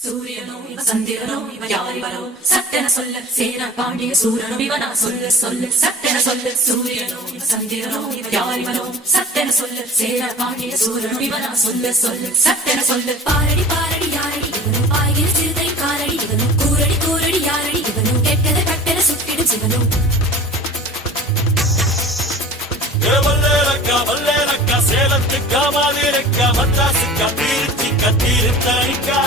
சூரியனோ இவ சந்திரனோ இவ யாரிவரோ சத்தென சொல்ல சேர பாண்டிய சூரனோ இவனா சொல்ல சொல்ல சத்தென சொல்ல சூரியனோ இவ சந்திரனோ இவ யாரிவரோ சத்தென சொல்ல சேர பாண்டிய சூரனோ இவனா சொல்ல சொல்ல சத்தென சொல்ல பாரடி பாரடி யாரடி இவனோ பாய்கிற சிறுதை காரடி இவனோ கூரடி கூரடி யாரடி இவனோ கெட்டத கட்டென சுட்டிடும் சிவனோ வல்லேரக்கா சேலத்துக்கா மாதிரக்கா மத்தாசுக்கா தீர்ச்சிக்கா தீர்த்தானிக்கா